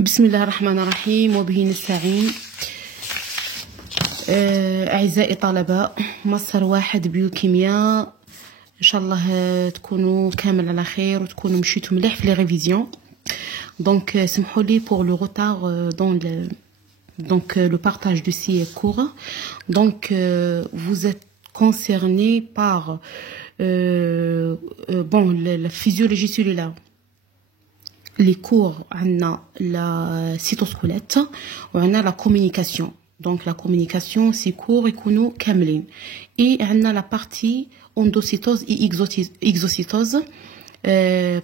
بسم الله الرحمن الرحيم وبه نستعين. أعزائي طلبة مصر واحد بيوكيمياء، إن شاء الله تكونوا كامل على خير وتكونوا مشيتوا مليح في لي ريفيزيون. دونك سمحوا لي pour le retard dans le partage de ces cours. Donc vous êtes concernés par la physiologie cellulaire. Les cours, on a la cytosquelette, on a la communication. Donc la communication, c'est cours et nous kamlin. Et on a la partie endocytose et exocytose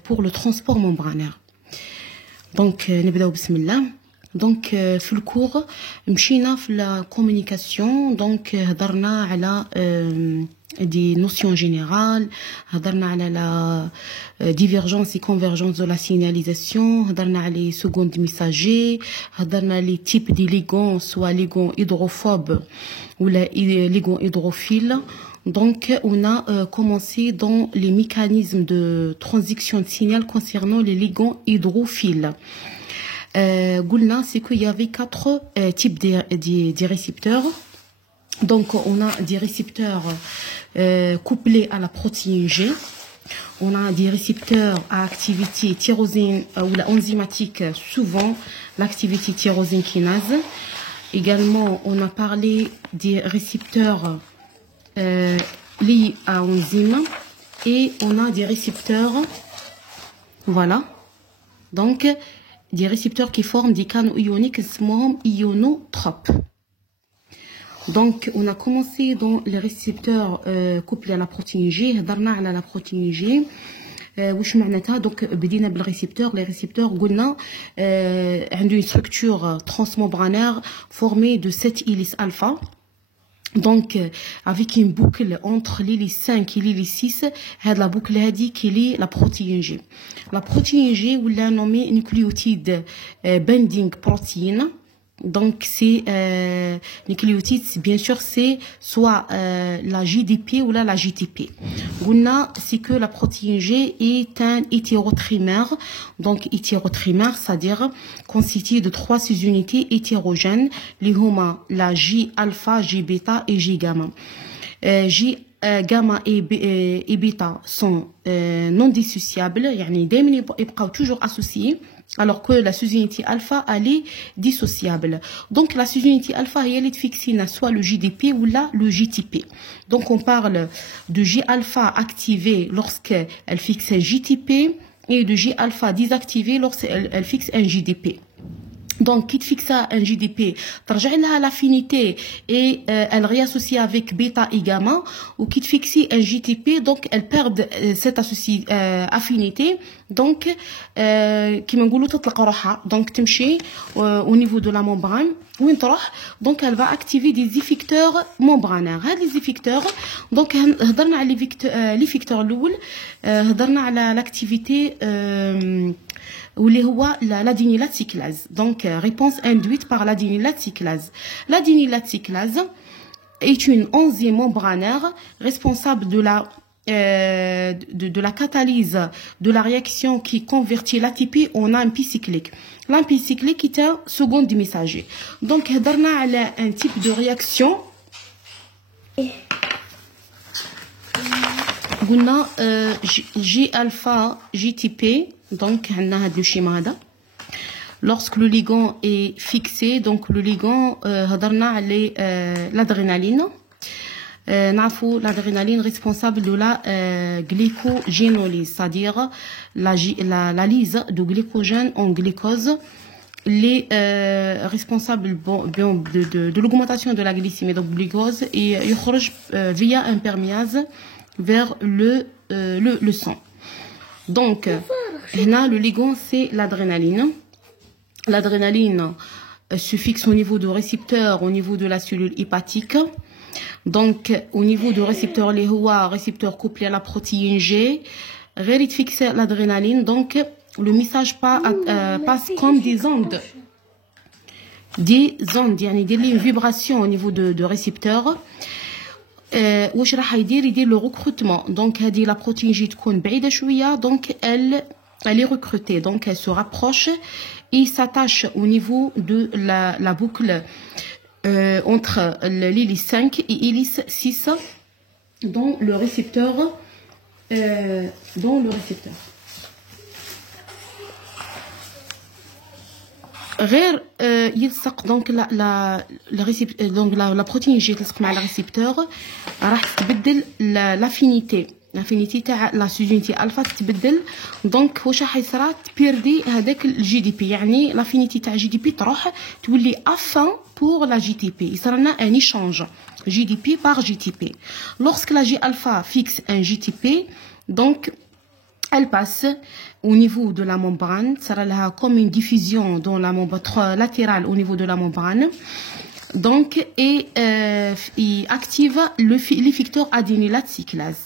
pour le transport membranaire. Donc نبداو بسم الله. Donc في الكور مشينا في la communication. Donc هضرنا على des notions générales, هضرنا على la divergence et convergence de la signalisation, هضرنا على les secondes messagers, هضرنا les types des ligands, soit ligands hydrophobes ou les ligands hydrophiles. Donc on a commencé dans les mécanismes de transition de signal concernant les ligands hydrophiles. قلنا c'est qu'il y avait 4 types des récepteurs. Donc on a des récepteurs couplés à la protéine G. On a des récepteurs à activité tyrosine ou la enzymatique, souvent l'activité tyrosine kinase. Également on a parlé des récepteurs liés à enzymes et on a des récepteurs, voilà, donc des récepteurs qui forment des canaux ioniques, ionotropes. Donc on a commencé dans les récepteurs couplés à la protéine G. هضرنا على la protéine G واش معناتها. donc بدينا بالريسبتور. les récepteurs قلنا عنده une structure transmembranaire formée de 7 hélices alpha. Donc avec une boucle entre l'hélice 5 et l'hélice 6, la boucle qui est la protéine G. La protéine G ou la nommée nucléotide binding protein. Donc c'est nucléotide, bien sûr c'est soit la GDP ou la GTP. Gouna, c'est que la protéine G est un hétérotrimère. Donc hétérotrimère, c'est-à-dire constitué de 3 sous-unités hétérogènes, les homa, la J alpha, J bêta et J gamma. J gamma et bêta sont non dissociables, يعني دايما يبقاو toujours associés, alors que la sous-unité alpha elle est dissociable. Donc la sous-unité alpha elle est fixée soit le JDP ou là le JTP. Donc on parle de J alpha activé lorsqu'elle fixe un JTP et de J alpha désactivé lorsqu'elle fixe un JDP. Donc, qui fixe un JDP, ترجع لها l'affinité et elle réassocie avec bêta et gamma, ou qui fixe un JTP, donc elle perd cette affinité. Donc, كيما نقولوا تطلق روحها. Donc تمشي au niveau de la membrane وين تروح. Donc elle va activer des effecteurs membranaires. هاد les effecteurs, donc هضرنا على l'effecteur الاول, هضرنا على l'activité واللي هو l'adénylate cyclase. Donc réponse induite par l'adénylate cyclase. L'adénylate cyclase est une enzyme membranaire responsable de la catalyse de la réaction qui convertit l'ATP en AMP cyclique. L'AMP cyclique est un second messager. Donc هضرنا على un type de réaction. قلنا G alpha GTP. Donc عندنا هذا الشيما هذا. Lorsque le ligand est fixé, donc le ligand هضرنا على l'adrénaline. نعرفوا l'adrénaline responsable de la glycogénolyse, c'est-à-dire la lyse de glycogène en glucose. Les responsables de l'augmentation de la glycémie, donc glucose, et يخرج via un perméase vers le sang. Donc هنا le ligand c'est l'adrénaline. L'adrénaline se fixe au niveau du récepteur, au niveau de la cellule hépatique. Donc au niveau du récepteur اللي هو récepteur couplé à la protéine G, غير fixe l'adrénaline. Donc le message passe comme des ondes. يعني يدير لي vibration au niveau de récepteur. واش راح يدير le recrutement. Donc هذه la protéine G تكون بعيدة شوية, donc elle elle est recrutée. Donc, elle se rapproche et s'attache au niveau de la boucle entre l'hélice 5 et l'hélice 6 dans le récepteur. غير يلصق دونك لا بروتين يجي يلصق مع الريسبتور راح تتبدل لافينيتي تاع لا سوزينيتي الفا تتبدل. دونك واش راح يصرى تبيردي هذاك الجي دي بي، يعني لافينيتي تاع جي دي بي تروح تولي افان بور لا جي تي بي. يصرى لنا ان ايشانج جي دي بي بار جي تي بي. لورسك لا جي الفا فيكس ان جي تي بي donc elle passe au niveau de la membrane. Ça sera comme une diffusion dans la membrane latérale au niveau de la membrane. Donc, il active l'effecteur adénylate cyclase.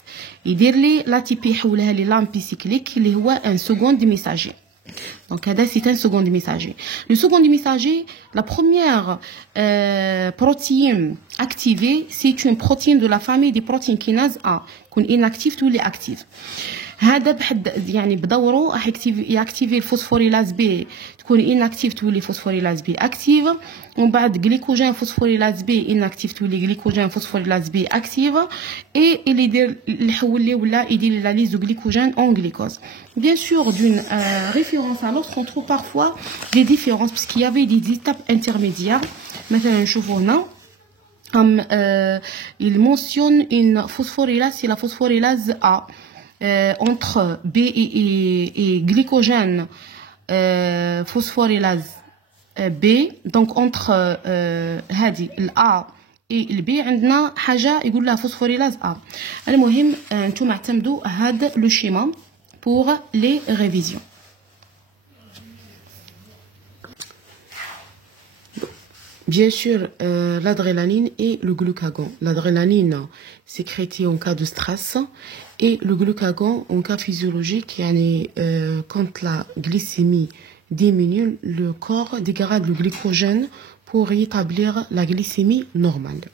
Il dit l'ATP حولها للامبي cyclique اللي هو un second messager. Donc, c'est un second messager. Le second messager, la première protéine activée, c'est une protéine de la famille des protéines kinase A. Qu'on inactive tous les actifs. هذا بحد يعني بدوره راح ياكتيفي الفوسفوريلاز بي، تكون اناكتيف تولي فوسفوريلاز بي اكتيف، ومن بعد جليكوجين فوسفوريلاز بي اناكتيف تولي جليكوجين فوسفوريلاز بي اكتيف، اي اللي يدير اللي يحول لي ولا يدير لا ليز جليكوجين اون glucose. Bien sûr, d'une référence à l'autre, on trouve parfois des différences parce qu'il y avait des étapes intermédiaires. مثلا نشوفوا هنا il mentionne une phosphorylase, c'est la phosphorylase A. Entre B et glycogène phosphorylase B, donc entre هذه ال A et le B عندنا حاجة يقول لها phosphorylase A. المهم نتوما اعتمدوا هذا le schéma pour les révisions. Bien sûr, l'adrénaline et le glucagon. L'adrénaline sécrétée en cas de stress et le glucagon en cas physiologique. Quand la glycémie diminue, le corps dégrade le glycogène pour rétablir la glycémie normale.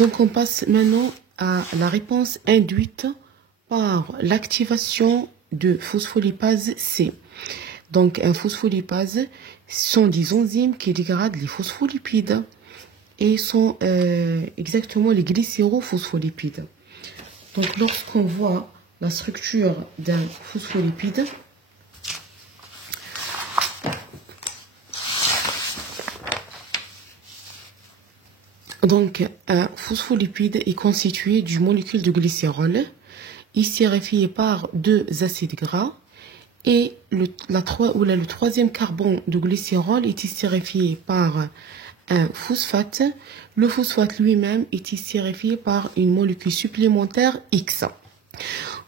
Donc on passe maintenant à la réponse induite par l'activation de phospholipase C. Donc, un phospholipase sont des enzymes qui dégradent les phospholipides et sont exactement les glycérophospholipides. Donc, lorsqu'on voit la structure d'un phospholipide, donc un phospholipide est constitué d'une molécule de glycérol, il est stérifié par deux acides gras. Et le troisième carbone de glycérol est stérifié par un phosphate. Le phosphate lui-même est stérifié par une molécule supplémentaire X.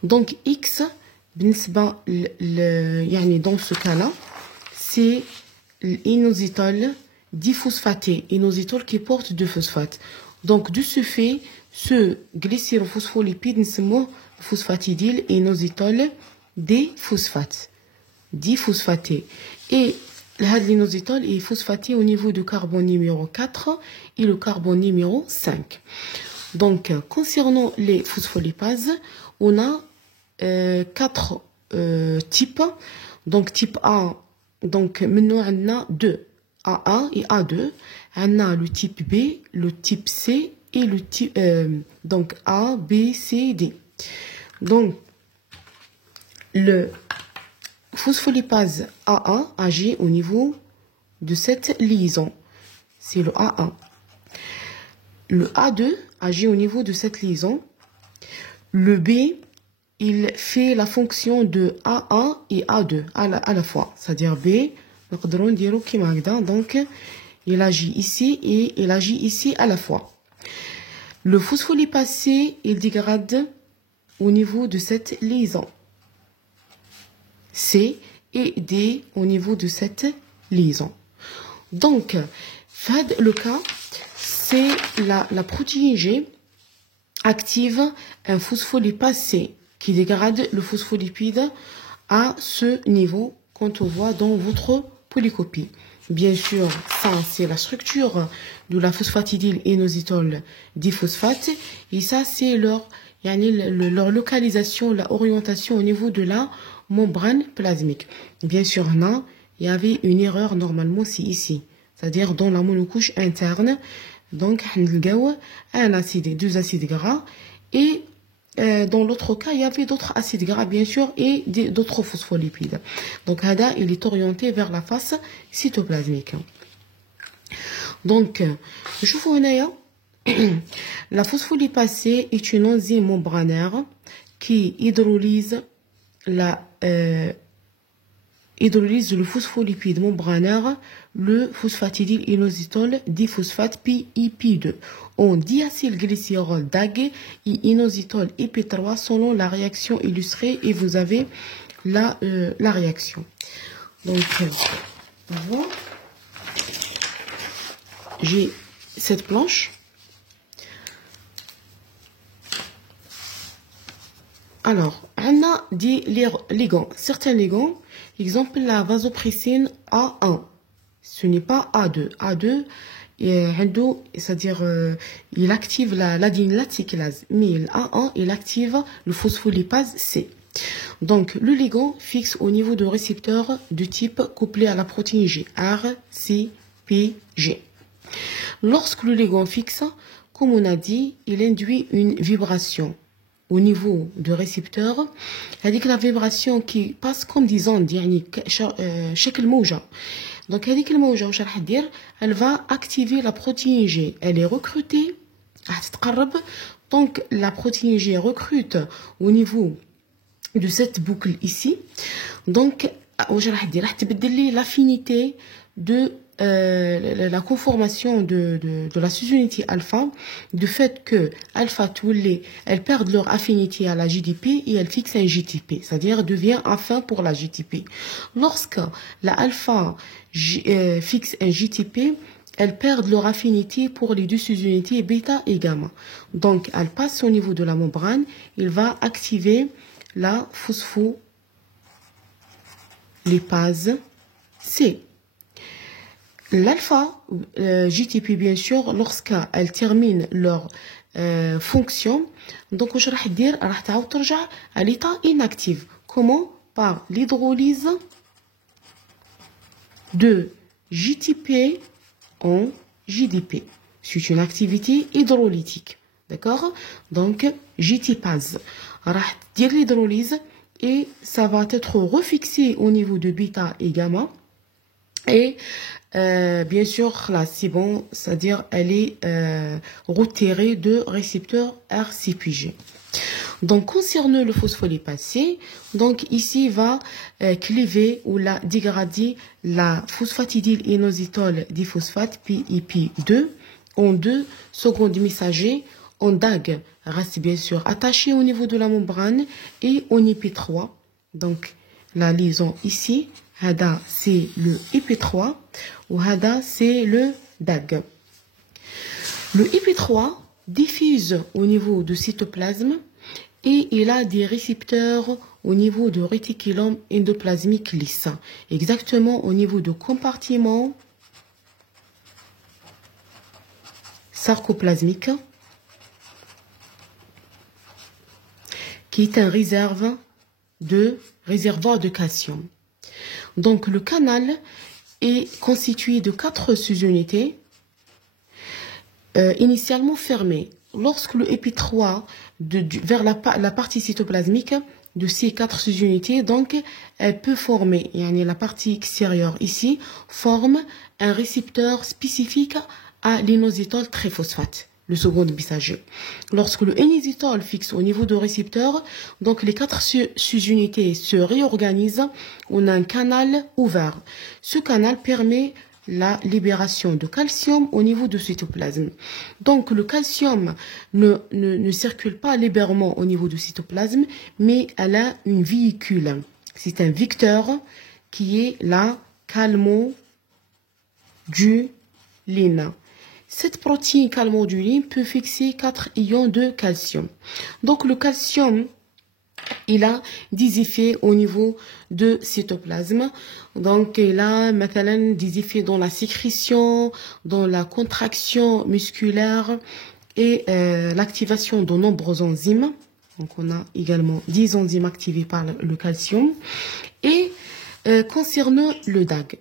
Donc X, dans ce cas-là, c'est l'inositol diphosphaté, inositol qui porte deux phosphates. Donc de ce fait, ce glycérophospholipide, nous phosphatidyl inositol diphosphaté. Et l'inositol est phosphaté au niveau du carbone numéro 4 et le carbone numéro 5. Donc, concernant les phospholipases, on a 4 types. Donc, type A, donc maintenant on a 2, A1 et A2. On a le type B, le type C et le type donc A, B, C, D. Donc, le phospholipase A1 agit au niveau de cette liaison. C'est le A1. Le A2 agit au niveau de cette liaison. Le B, il fait la fonction de A1 et A2 à la fois. C'est-à-dire B, donc il agit ici et il agit ici à la fois. Le phospholipase C, il dégrade au niveau de cette liaison. C et D au niveau de cette liaison. Donc, le cas, c'est la protéine G active un phospholipase C qui dégrade le phospholipide à ce niveau quand on voit dans votre polycopie. Bien sûr, ça c'est la structure de la phosphatidyl inositol diphosphate et ça c'est leur localisation, la orientation au niveau de la membrane plasmique. Bien sûr, là, il y avait une erreur normalement, c'est ici. C'est-à-dire dans la monocouche interne. Donc, deux acides gras. Et dans l'autre cas, il y avait d'autres acides gras, bien sûr, et d'autres phospholipides. Donc, Hada, il est orienté vers la face cytoplasmique. Donc, je vous la phospholipase C est une enzyme membranaire qui hydrolyse le phospholipide membranaire, le phosphatidyl'inositol diphosphate PIP2 en diacylglycérol DAG et inositol IP3 selon la réaction illustrée, et vous avez la réaction. Donc, voilà. J'ai cette planche. Alors, on a des ligands. Certains ligands, exemple la vasopressine A1. Ce n'est pas A2. A2, c'est-à-dire, il active l'adényle lacticlase. Mais l'A1, il active le phospholipase C. Donc, le ligand fixe au niveau de récepteurs de type couplé à la protéine G, RCPG. Lorsque le ligand fixe, comme on a dit, il induit une vibration au niveau du récepteur. C'est-à-dire que la vibration qui passe comme des ondes, chaque موجة. Donc, elle va activer la protéine G. Elle est recrutée. Donc, la protéine G recrute au niveau de cette boucle ici. Donc, l'affinité de la conformation de la susunité alpha, du fait que alpha toulé, elles perdent leur affinité à la JTP et elles fixent un JTP, c'est-à-dire devient affin pour la JTP. Lorsque la alpha fixe un JTP, elles perdent leur affinité pour les deux sous-unités bêta et gamma. Donc, elles passent au niveau de la membrane, il va activer la phospholipase C. L'alpha JTP, bien sûr, lorsqu'elles terminent leur fonction, donc je vais dire à l'état inactif. Comment? Par l'hydrolyse de JTP en JDP. C'est une activité hydrolytique. D'accord? Donc, JTPase. On va dire l'hydrolyse et ça va être refixé au niveau de bêta et gamma. Et bien sûr, là, c'est bon, c'est-à-dire elle est retirée de récepteur RCPG. Donc, concernant le phospholipase C, donc ici va cliver ou la dégrader la phosphatidyl'inositol diphosphate PIP2 en deux secondes messagers en DAG, reste bien sûr attaché au niveau de la membrane, et en IP3. Donc, la liaison ici, Hada c'est le IP3 ou Hada c'est le DAG. Le IP3 diffuse au niveau du cytoplasme et il a des récepteurs au niveau du réticulum endoplasmique lisse, exactement au niveau du compartiment sarcoplasmique, qui est un réservoir de calcium. Donc, le canal est constitué de 4 sous-unités initialement fermées. Lorsque le IP3 vers la partie cytoplasmique de ces 4 sous-unités, donc, elle peut former, la partie extérieure ici, forme un récepteur spécifique à l'inositol triphosphate, le second messager. Lorsque le inositol fixe au niveau du récepteur, donc les 4 sous-unités se réorganisent, on a un canal ouvert. Ce canal permet la libération de calcium au niveau du cytoplasme. Donc le calcium ne circule pas librement au niveau du cytoplasme, mais elle a une véhicule. C'est un vecteur qui est la calmoduline. Cette protéine calmoduline peut fixer 4 ions de calcium. Donc le calcium, il a des effets au niveau de cytoplasme. Donc il a maintenant des effets dans la sécrétion, dans la contraction musculaire et l'activation de nombreux enzymes. Donc, on a également 10 enzymes activées par le calcium. Et concernant le DAG,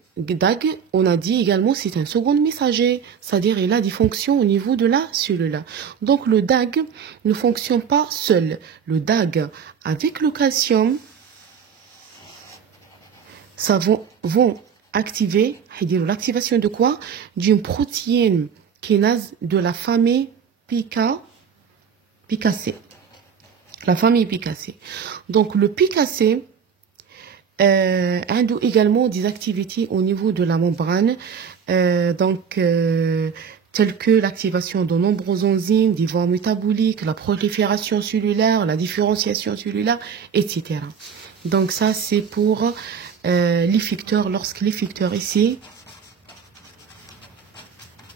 on a dit également c'est un second messager, c'est-à-dire il a des fonctions au niveau de la cellule. Donc le DAG ne fonctionne pas seul. Le DAG avec le calcium, ça vont activer, l'activation de quoi? D'une protéine kinase de la famille PKC. La famille PKC. Donc le PKC a également des activités au niveau de la membrane, telles que l'activation de nombreuses enzymes, des voies métaboliques, la prolifération cellulaire, la différenciation cellulaire, etc. Donc ça, c'est pour l'effecteur, lorsque l'effecteur ici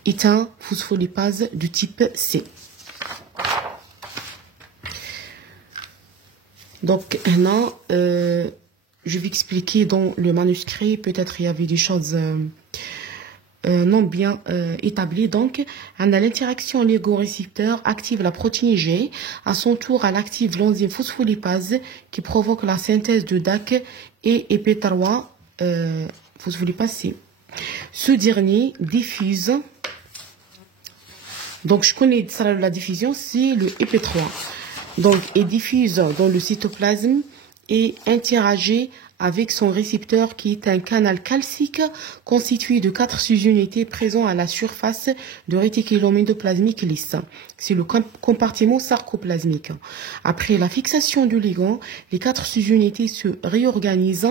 est un phospholipase du type C. Donc, maintenant, je vais expliquer dans le manuscrit, peut-être il y avait des choses non bien établies. Donc, l'interaction LIGO-récepteur active la protéine G. À son tour, elle active l'enzyme phospholipase qui provoque la synthèse de DAC et EP3 phospholipase C. Ce dernier diffuse. Donc, je connais la diffusion, c'est le EP3. Donc, il diffuse dans le cytoplasme et interagit avec son récepteur qui est un canal calcique constitué de 4 sous-unités présents à la surface de réticulum endoplasmique lisse. C'est le compartiment sarcoplasmique. Après la fixation du ligand, les 4 sous-unités se réorganisent.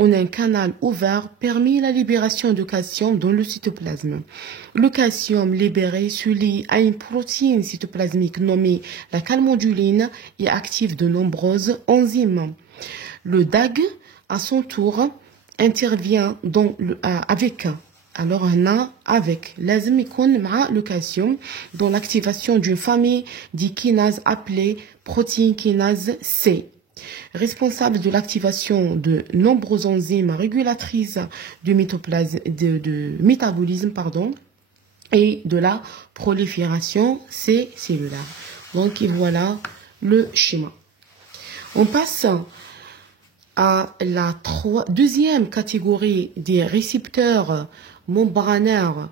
On a un canal ouvert permet la libération de calcium dans le cytoplasme. Le calcium libéré se lie à une protéine cytoplasmique nommée la calmoduline et active de nombreuses enzymes. Le DAG, à son tour, intervient avec l'enzyme le calcium dans l'activation d'une famille de kinases appelée protéine kinase C, responsable de l'activation de nombreuses enzymes régulatrices du métabolisme et de la prolifération cellulaire. Donc voilà le schéma. On passe à la deuxième catégorie des récepteurs membranaires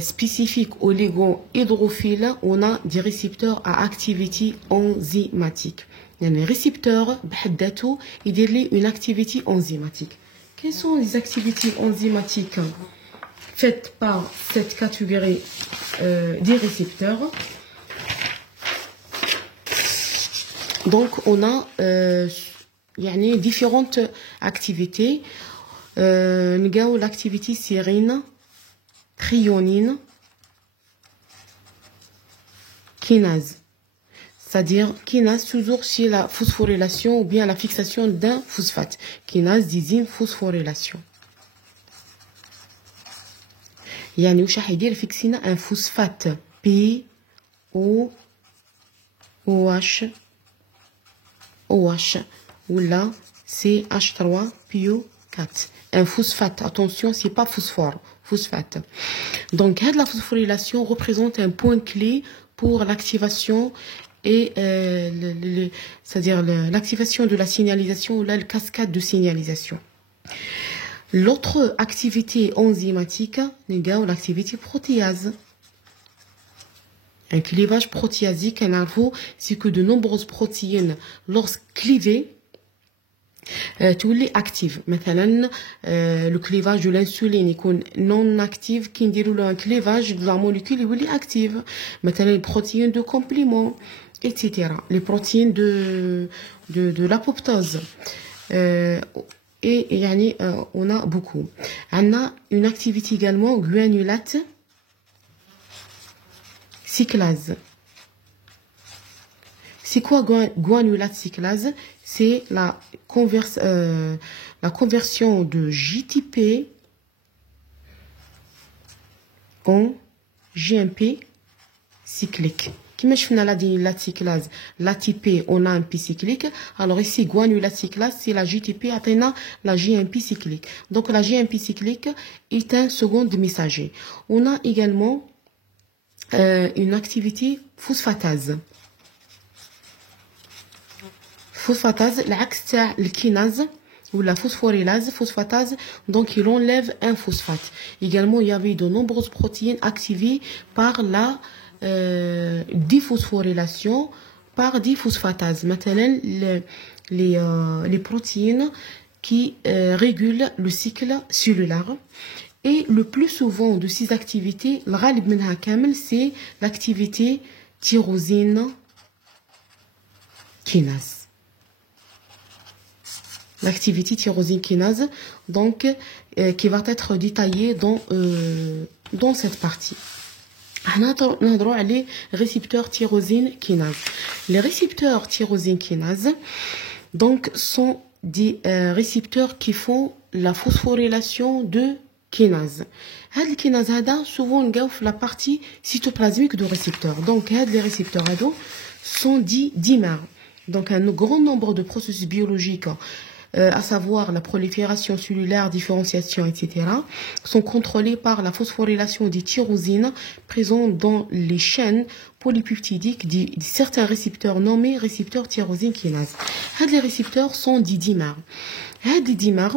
spécifiques aux ligands hydrophiles. On a des récepteurs à activité enzymatique. Les récepteurs, ils ont une activité enzymatique. Quelles sont les activités enzymatiques faites par cette catégorie des récepteurs? Donc, on a différentes activités. L'activité sérine, thréonine, kinase. C'est-à-dire kinase toujours chez la phosphorylation ou bien la fixation d'un phosphate. Kinase désigne phosphorylation. يعني واش راح يدير فيكسينا un phosphate POOH ou là CH3PO4. Un phosphate, attention, c'est pas phosphore, phosphate. Donc la phosphorylation représente un point clé pour l'activation et c'est-à-dire l'activation de la signalisation ou la cascade de signalisation. L'autre activité enzymatique, l'activité protéase. Un clivage protéasique, c'est que de nombreuses protéines, lorsque clivées, تولي active. مثلا le clivage de l'insuline يكون non active كي نديروا له un clivage de la molécule يولي active. مثلا les protéines de complément, etc. Les protéines de l'apoptose. Et يعني on a beaucoup. On a une activité également guanylate cyclase. C'est quoi guanylate cyclase? C'est la conversion de JTP en GMP cyclique. Comme je fais la cyclase, l'ATP, on a un P cyclique. Alors ici, guanylate cyclase, c'est la JTP atteint la GMP cyclique. Donc la GMP cyclique est un second messager. On a également une activité phosphatase. phosphatase, العكس تاع الكيناز ou la phosphorylase, phosphatase, donc il enlève un phosphate. Également, il y avait de nombreuses protéines activées par la déphosphorylation, par diphosphatase. Maintenant, les protéines qui régulent le cycle cellulaire. Et le plus souvent de ces activités, c'est l'activité tyrosine kinase. L'activité tyrosine kinase, donc, qui va être détaillée dans cette partie. On a les récepteurs tyrosine kinase. Les récepteurs tyrosine kinase, donc, sont des récepteurs qui font la phosphorylation de kinase. Les kinases, souvent, on gaufre la partie cytoplasmique du récepteur. Donc, les récepteurs sont dits dimères. Donc, un grand nombre de processus biologiques, à savoir la prolifération cellulaire, différenciation, etc., sont contrôlés par la phosphorylation des tyrosines présentes dans les chaînes polypeptidiques de certains récepteurs nommés récepteurs tyrosine kinase. Les récepteurs sont dits dimères. Les dimères,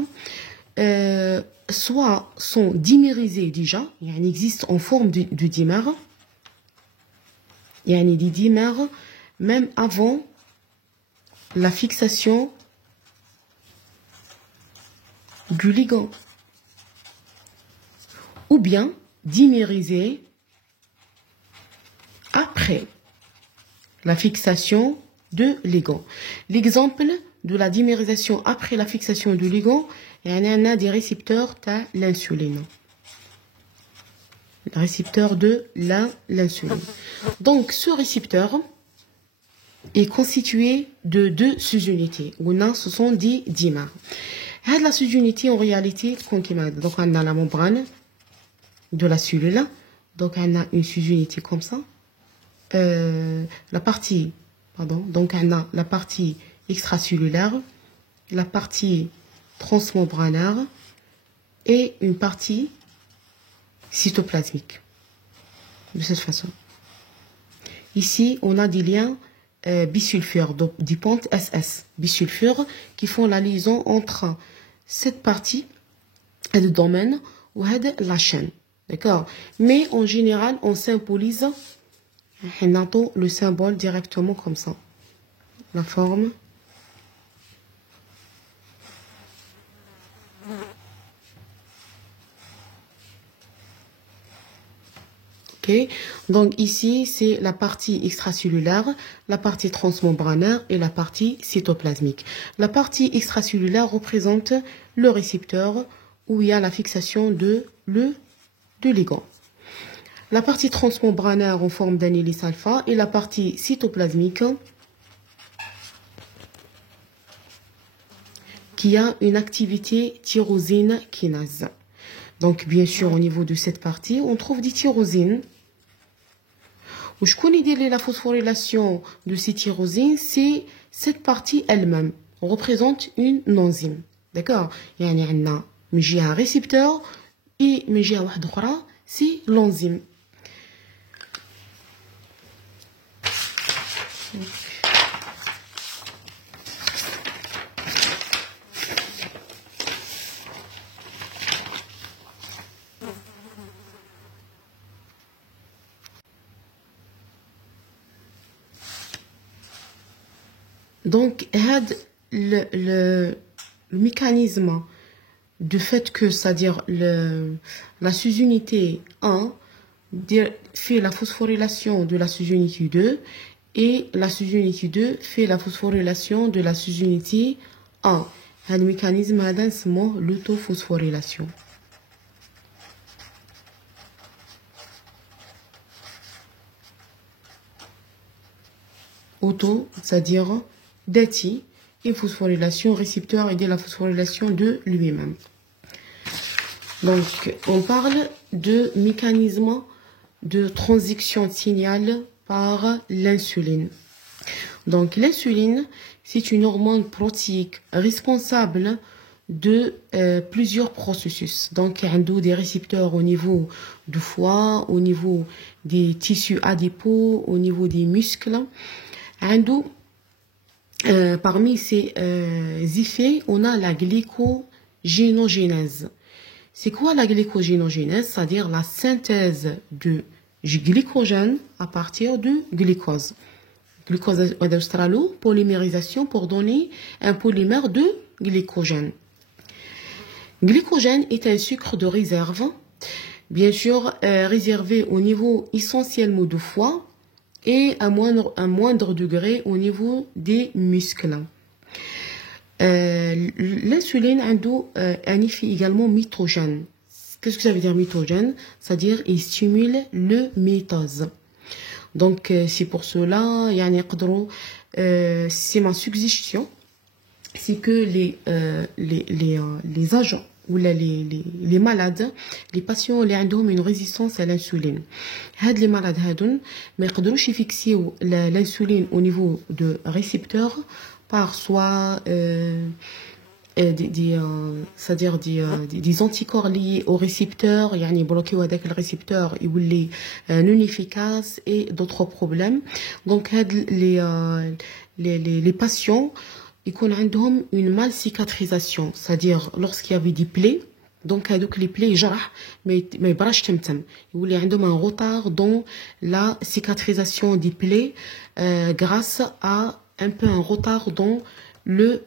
soit sont dimérisés déjà, ils existent en forme de dimère, il y a des dimères même avant la fixation du ligand, ou bien dimérisés après la fixation de ligand. L'exemple de la dimérisation après la fixation du ligand, il y en a des récepteurs de l'insuline. Le récepteur de l'insuline. Donc, ce récepteur est constitué de deux sous-unités. Ce sont des dimères. La sous-unité, en réalité, donc on a la membrane de la cellule. Donc, on a une sous-unité comme ça. Donc on a la partie extracellulaire, la partie transmembranaire et une partie cytoplasmique. De cette façon. Ici, on a des liens bisulfures, donc des pentes SS, bisulfures, qui font la liaison entre cette partie, le domaine, ou la chaîne. D'accord? Mais en général, on symbolise le symbole directement comme ça. La forme. Okay. Donc ici, c'est la partie extracellulaire, la partie transmembranaire et la partie cytoplasmique. La partie extracellulaire représente le récepteur où il y a la fixation de ligand. La partie transmembranaire en forme d'anyllis alpha et la partie cytoplasmique qui a une activité tyrosine kinase. Donc, bien sûr, au niveau de cette partie, on trouve des tyrosines. Où je connais la phosphorylation de ces tyrosines, c'est cette partie elle-même. On représente une enzyme. D'accord? Il y a un récepteur et c'est l'enzyme. Donc, le mécanisme du fait que, c'est-à-dire la sous-unité 1 fait la phosphorylation de la sous-unité 2 et la sous-unité 2 fait la phosphorylation de la sous-unité 1. Le mécanisme c'est l'autophosphorylation. Auto, c'est-à-dire d'ati, et phosphorylation, récepteur et de la phosphorylation de lui-même. Donc, on parle de mécanisme de transition de signal par l'insuline. Donc, l'insuline, c'est une hormone protéique responsable de plusieurs processus. Donc, il y a des récepteurs au niveau du foie, au niveau des tissus adipeux, au niveau des muscles. Il y a Parmi ces effets, on a la glycogénogénèse. C'est quoi la glycogénogénèse? C'est-à-dire la synthèse de glycogène à partir de glucose. Glucose polymérisation pour donner un polymère de glycogène. Glycogène est un sucre de réserve, bien sûr réservé au niveau essentiellement du foie et à moindre degré au niveau des muscles. L'insuline a un effet également mitogène. Qu'est-ce que ça veut dire mitogène? C'est-à-dire il stimule le mitose. Donc c'est pour cela, c'est ma suggestion, c'est que les agents ou les malades, les patients qui ont une résistance à l'insuline. Les malades ما يقدروش يفيكسيو l'insuline au niveau de récepteurs par soit c'est-à-dire des anticorps liés au récepteur, يعني bloqué avec le récepteur يولي non efficace et d'autres problèmes. Donc les patients يكون عندهم une mal cicatrisation, c'est-à-dire lorsqu'il y avait des plaies, donc les plaies يجرح ما يبراش تمتم، يولي عندهم un retard dans la cicatrisation des plaies grâce à un peu un retard dans le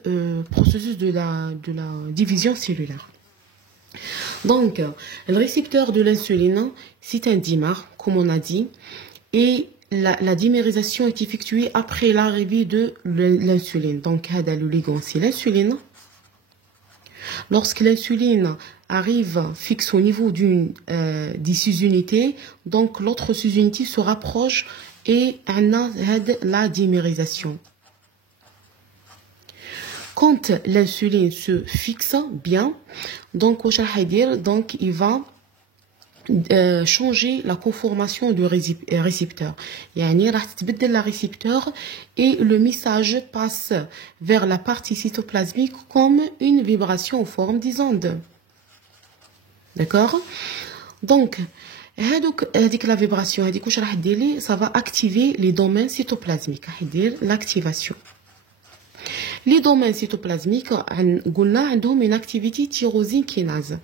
processus de la division cellulaire. Donc, le récepteur de l'insuline, c'est un dimère, comme on a dit, et la dimérisation est effectuée après l'arrivée de l'insuline. Donc, le ligand, c'est l'insuline. Lorsque l'insuline arrive fixe au niveau d'une des sous-unités, donc l'autre sous-unité se rapproche et on a la dimérisation. Quand l'insuline se fixe bien, donc il va changer la conformation du récepteur. يعني راح تتبدل la récepteur et le message passe vers la partie cytoplasmique comme une vibration en forme des ondes. D'accord? Donc هذيك la vibration هذيك واش راح دير لي؟ ça va activer les domaines cytoplasmiques. راح يدير l'activation. Les domaines cytoplasmiques ont une activité tyrosine kinase.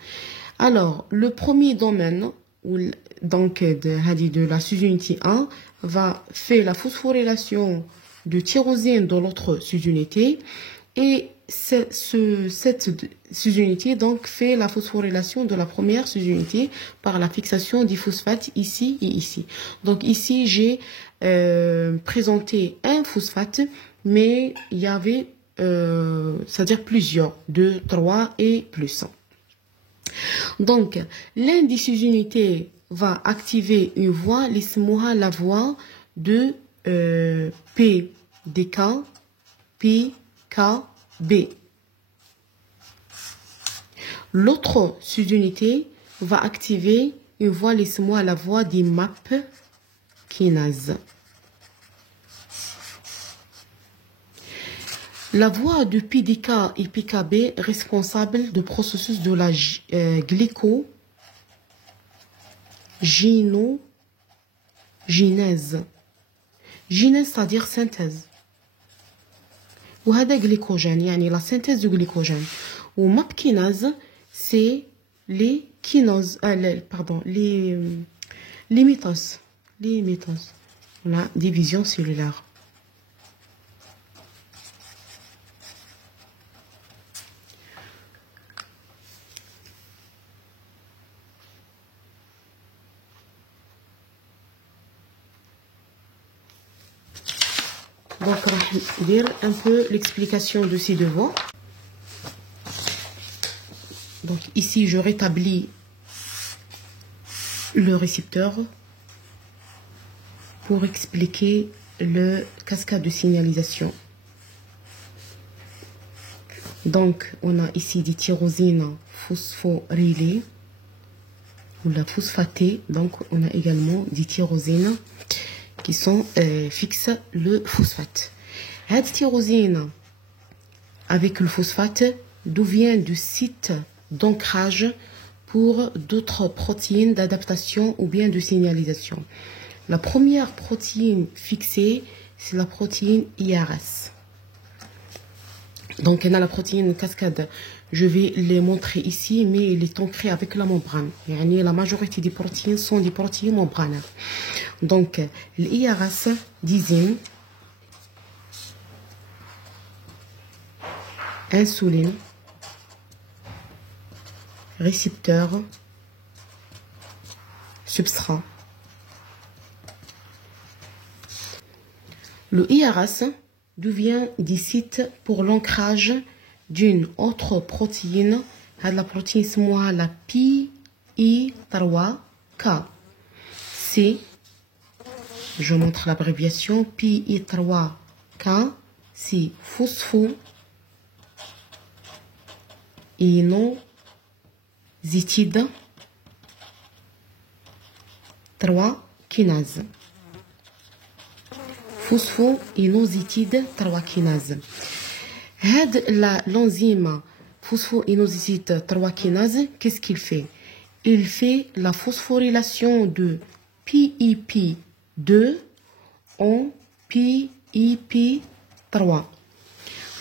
Alors, le premier domaine, donc de la sous-unité 1, va faire la phosphorylation de tyrosine dans l'autre sous-unité et cette sous-unité donc fait la phosphorylation de la première sous-unité par la fixation du phosphate ici et ici. Donc ici, j'ai présenté un phosphate, mais il y avait c'est-à-dire plusieurs, 2, 3 et plus. Donc, l'un des sous-unités va activer une voie, laissez-moi la voie de PDK, PKB. L'autre sous-unité va activer une voie, laissez-moi la voie des MAP kinase. La voie de PDK et PKB responsable du processus de la glycogénogénèse. Génèse, c'est-à-dire synthèse. Ou هذا glycogène, يعني la synthèse du glycogène. Ou MAP kinase, c'est les kinoses, les mitoses. Les mitoses. La division cellulaire. Donc, on va dire un peu l'explication de ces deux voies. Donc, ici, je rétablis le récepteur pour expliquer le cascade de signalisation. Donc, on a ici des tyrosines phosphorylées ou la phosphatée. Donc, on a également des tyrosines qui sont fixes le phosphate. Cette tyrosine avec le phosphate devient du site d'ancrage pour d'autres protéines d'adaptation ou bien de signalisation. La première protéine fixée, c'est la protéine IRS. Donc, on a la protéine cascade. Je vais les montrer ici, mais il est ancré avec la membrane. La majorité des protéines sont des protéines membranaires. Donc, l'IRS désigne insuline, récepteur, substrat. Le IRS devient des sites pour l'ancrage d'une autre protéine. La protéine c'est la PI3K. C'est, je montre l'abréviation, PI3K, c'est phosphoinositide 3 kinase. Phosphoinositide 3 kinase. L'enzyme phosphoinositide 3 kinase, qu'est-ce qu'il fait? Il fait la phosphorylation de PIP2 en PIP3.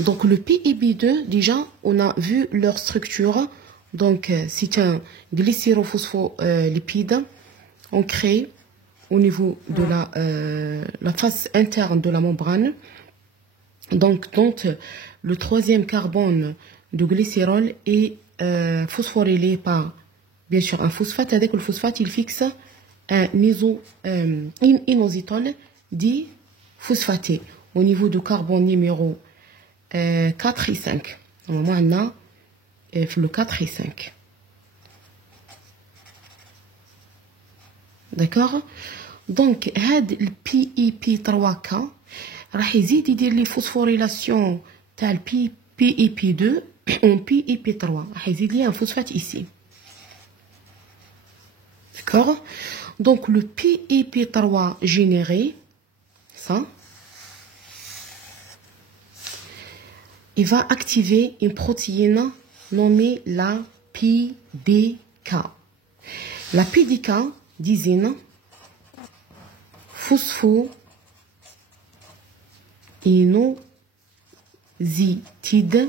Donc le PIP2, déjà, on a vu leur structure. Donc c'est un glycérophospholipide ancré au niveau de la face interne de la membrane. Donc le troisième carbone de glycérol est phosphorylé par, bien sûr, un phosphate. Avec le phosphate, il fixe un inositol diphosphaté au niveau du carbone numéro 4 et 5. Normalement, on a le 4 et 5. D'accord? Donc, le PIP3K راح يزيد يدير لي phosphorylation تاع ال PIP2 en PIP3. راح يزيد لي un phosphate ici. D'accord? Donc, le PIP3 généré, ça, il va activer une protéine nommée la PDK. La PDK désigne phosphoinositide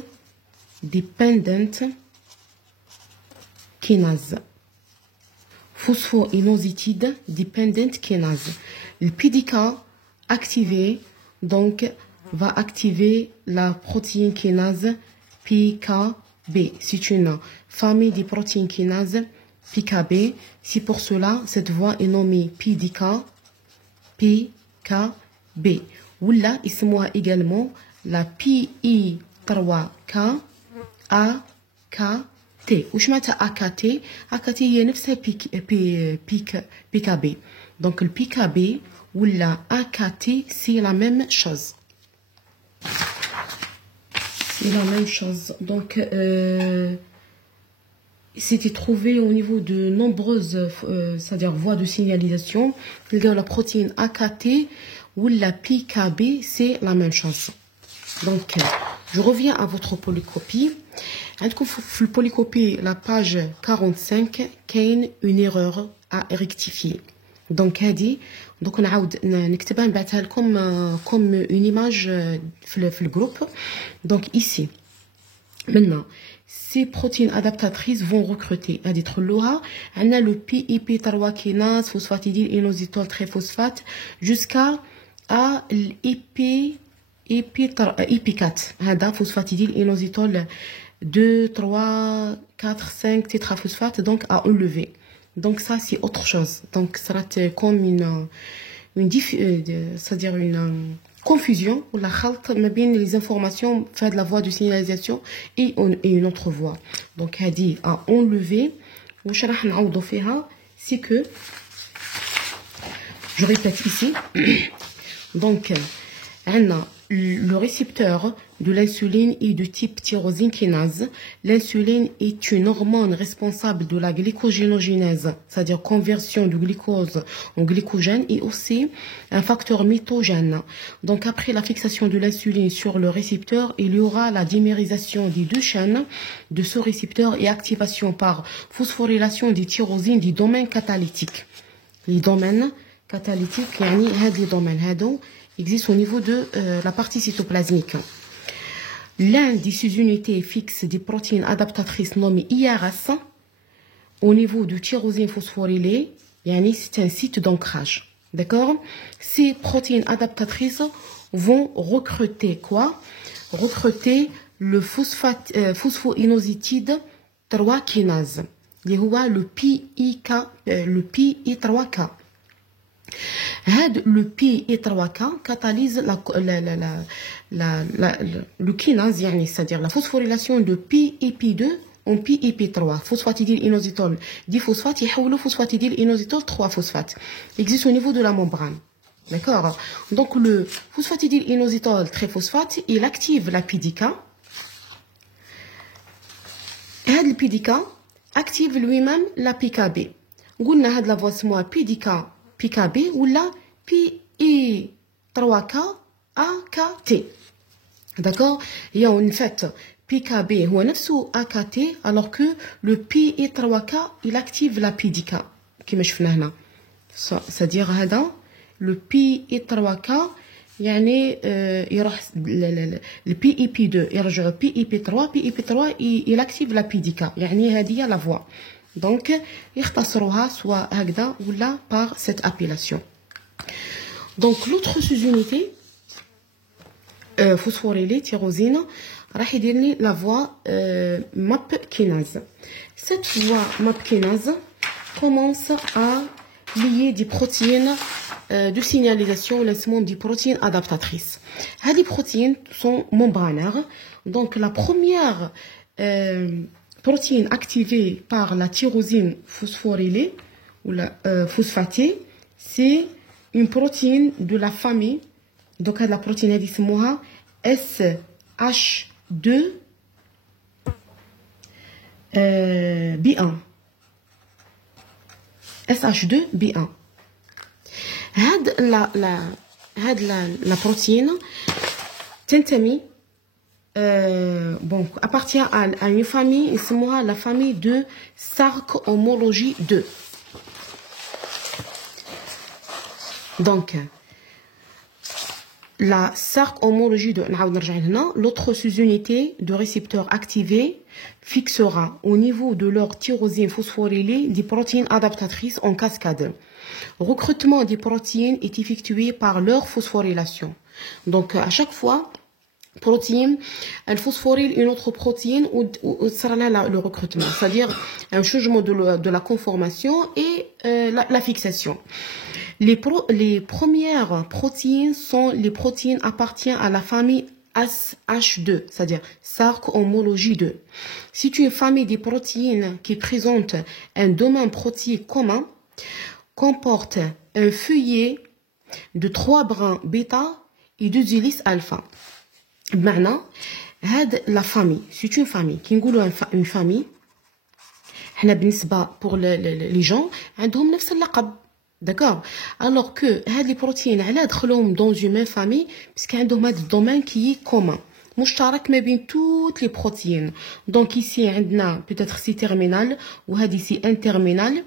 dependent kinase. Phosphoinositide dependent kinase. Le PDK activé, donc, va activer la protéine kinase PKB. C'est une famille de protéines kinase PKB. C'est pour cela cette voie est nommée PDK, PKB. Ou là, il se voit également la PI3K, AKT. Ou je mets AKT. AKT, il y a PKB. Donc, le PKB ou la AKT, c'est la même chose. C'est la même chose. Donc, c'était trouvé au niveau de nombreuses c'est-à-dire voies de signalisation. La protéine AKT ou la PKB, c'est la même chose. Donc, je reviens à votre polycopie. La polycopie, la page 45, qu'il y a une erreur à rectifier. Donc, on a comme une image le groupe. Donc, ici, maintenant, ces protéines adaptatrices vont recruter. On a le PIP3 kinase, phosphatidyle, inositol, triphosphate, jusqu'à IP4. Phosphatidyle, inositol, 2, 3, 4, 5 tétraphosphate, donc à enlever. Donc ça, c'est autre chose. Donc ça va être comme c'est-à-dire une confusion ou la khalt les informations fait de la voie de signalisation et une autre voie. Donc elle dit à enlever. C'est que je répète ici. Donc on a le récepteur de l'insuline est de type tyrosine kinase. L'insuline est une hormone responsable de la glycogénogenèse, c'est-à-dire conversion du glucose en glycogène, et aussi un facteur mitogène. Donc après la fixation de l'insuline sur le récepteur, il y aura la dimérisation des deux chaînes de ce récepteur et activation par phosphorylation des tyrosines du domaine catalytique. Les domaines catalytiques, les domaines existent au niveau de la partie cytoplasmique. L'un des sous-unités fixe des protéines adaptatrices nommées IRS au niveau du tyrosine phosphorylée, c'est un site d'ancrage. D'accord? Ces protéines adaptatrices vont recruter quoi? Recruter le phosphoinositide 3 kinase, le PI3K. Le PI3K catalyse le kinase, c'est-à-dire la phosphorylation de PIP2 en PIP3. Phosphatidyl'inositol diphosphate, يحولوا phosphatidyl'inositol 3-phosphate. Il existe au niveau de la membrane. D'accord? Donc le phosphatidyl'inositol triphosphate, il active la PDK. Et le PDK active lui-même la PKB. قلنا هاد la voie اسمها PDK PKB ou la PI3K AKT. D'accord? Il y a en fait PKB هو نفسه AKT alors que le PI3K il active la PDK كما شفنا هنا. c'est-à-dire هذا le PI3K يعني يروح le PIP2 يرجع PIP3 PIP3 il active la PDK يعني هذه هي la voie. Donc يختصروها سواء هكذا ولا par cette appellation. Donc l'autre sous-unité phosphorylée tyrosine راح يدير لي la voie MAP kinase. Cette voie MAP kinase commence à lier des protéines de signalisation ou des protéines adaptatrices. Ces protéines sont membranaires. Donc la première protéine activée par la tyrosine phosphorylée ou la phosphatée, c'est une protéine de la famille. Donc la protéine est SH2 B1. SH2B1. هاد la protéine تنتمي appartient à une famille, اسمها la famille de Sark homologie 2. Donc la Sark homologie 2, l'autre sous-unité de récepteurs activés fixera au niveau de leur tyrosine phosphorylée des protéines adaptatrices en cascade. Recrutement des protéines est effectué par leur phosphorylation. Donc à chaque fois, protéine, elle phosphoryle une autre protéine ou sera là le recrutement, c'est-à-dire un changement de la conformation et la fixation. Les premières protéines sont les protéines appartiennent à la famille SH2, c'est-à-dire Sark homologie 2. C'est une famille de protéines qui présente un domaine protéique commun, comporte un feuillet de 3 brins bêta et 2 hélices alpha. بمعنى هاد la famille, c'est une famille كي نقولوا une famille حنا بالنسبة pour les gens عندهم نفس اللقب. D'accord? Alors que هاد les protéines على دخلوهم dans une même famille parce عندهم هاد الدومين qui est commun مشترك ما بين toutes les protéines. Donc ici عندنا peut-être سي terminal وهذه سي interminal.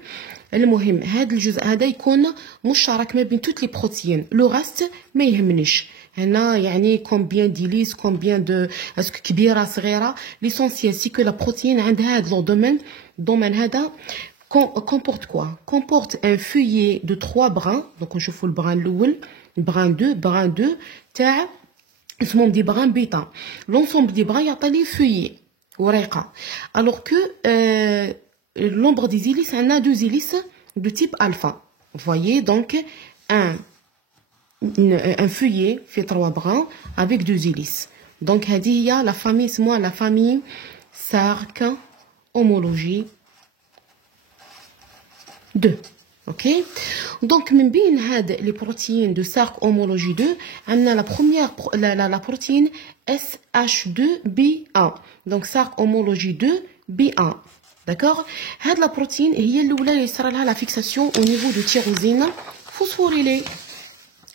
المهم هاد الجزء هذا يكون مشترك ما بين toutes les protéines. Le reste ما يهمنيش. هنا يعني combien d'hélices, combien de est-ce que كبيرة صغيرة. L'essentiel c'est que la protéine عندها هاد le domaine هذا comporte quoi? Comporte un feuillet de 3 brins. Donc نشوفوا البران الأول, brin 2 تاع اسمهم des brins bêta. L'ensemble des brins يعطي feuillet ورقة. Alors que l'ombre des hélices, on a 2 hélices de type alpha. Vous voyez donc un feuillet fait 3 brins avec 2 hélices. Donc il y a la famille, c'est moi la famille Sark homologie 2. Ok? Donc من بين هاد les protéines de Sark homologie 2 on a la première la protéine SH2B1. Donc Sark homologie 2 B1. D'accord? Cette la protéine هي الاولى اللي يصرى لها la fixation au niveau de tyrosine phosphorylée.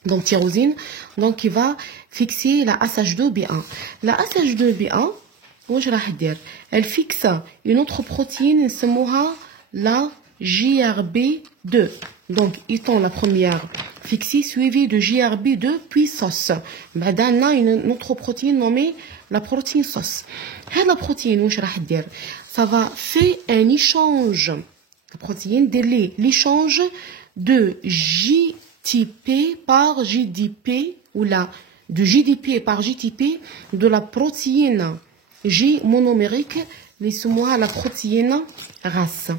Donc tyrosine donc qui va fixer la SH2B1. La SH2B1 واش راح دير? Elle fixe une autre protéine نسموها la GRB2. Donc étant la première fixé suivi de JRB2 puis SOS. بعدين on a une autre protéine nommée la protéine SOS. La protéine واش راح دير ça va faire un échange. La protéine délai l'échange de JTP par GDP ou là de GDP par GTP de la protéine J monomérique laissez-moi la protéine RAS.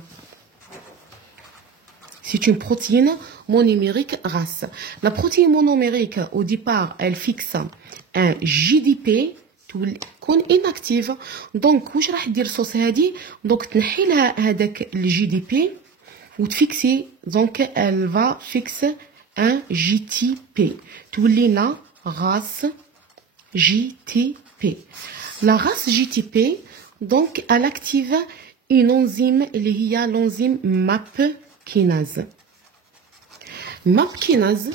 C'est une protéine monomérique RAS. La protéine monomérique, au départ, elle fixe un GDP تكون inactive. Donc, واش راح دير الصوص هذه؟ donc تنحي لها هذاك الجي دي بي وتفيكسي. donc elle va fixer un GTP. تولينا RAS GTP. La RAS GTP, donc elle active une enzyme اللي هي l'enzyme MAP kinase. MAP kinase,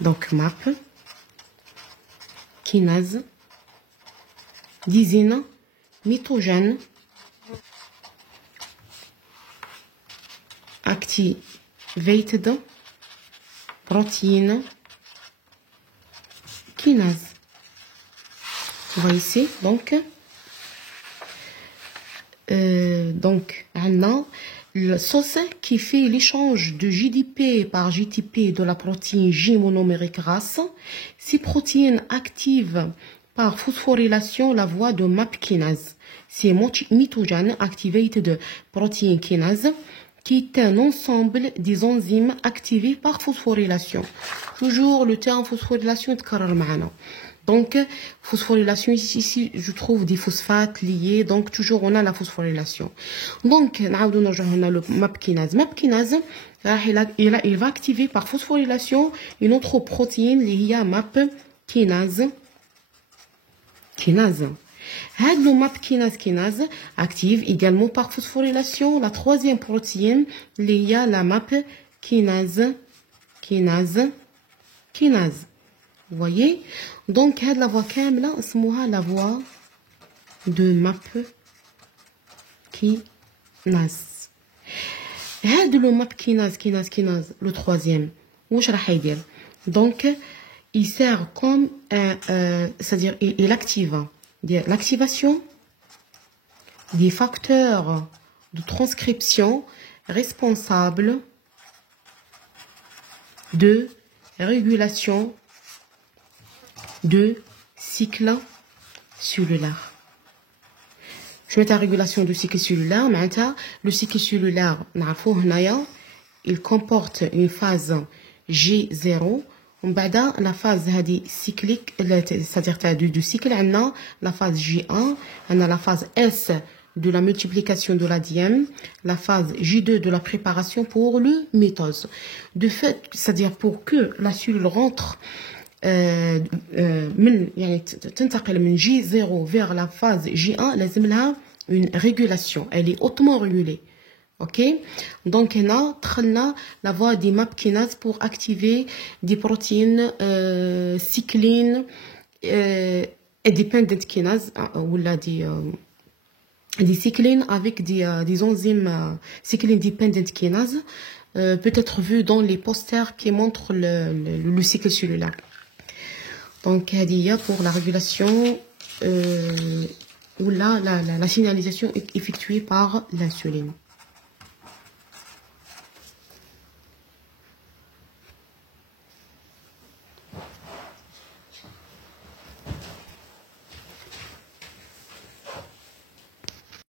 donc MAP kinase, dysine mitogène activated protein kinase. Vous voyez ici, donc on a le sauce qui fait l'échange de GDP par GTP de la protéine J monomérique RAS. Ces protéines activent par phosphorylation la voie de MAP kinase. C'est mitogène activated protein kinase qui est un ensemble des enzymes activées par phosphorylation. Toujours le terme phosphorylation est carrément. Donc, phosphorylation, ici, je trouve des phosphates liés. Donc, toujours, on a la phosphorylation. Donc, on a le MAP kinase. MAP kinase, il va activer par phosphorylation une autre protéine liée à MAP kinase. Le MAP kinase active également par phosphorylation la troisième protéine liée à la MAP kinase. Vous voyez? Donc, la voie كاملة اسمها la voie de MAP kinase. Le MAP kinase, le troisième. واش راح يدير؟ Donc, il sert comme un, c'est-à-dire il active l'activation des facteurs de transcription responsables de régulation de cycle cellulaire. Je mets la régulation du cycle cellulaire. Le cycle cellulaire, il comporte une phase G0. La phase cyclique, c'est-à-dire du cycle, on a la phase J1, on a la phase S de la multiplication de l'ADN, la phase J2 de la préparation pour le mitose. De fait, c'est-à-dire pour que la cellule rentre تنتقل من J0 vers la phase J1 لازم لها une régulation. Elle est hautement régulée. Ok, donc on a la voie des MAP kinase pour activer des protéines cyclines dependent kinase ou là des cyclines avec des enzymes cycline dependent kinase peut-être vu dans les posters qui montrent le cycle cellulaire. Donc, pour la régulation ou la signalisation effectuée par l'insuline.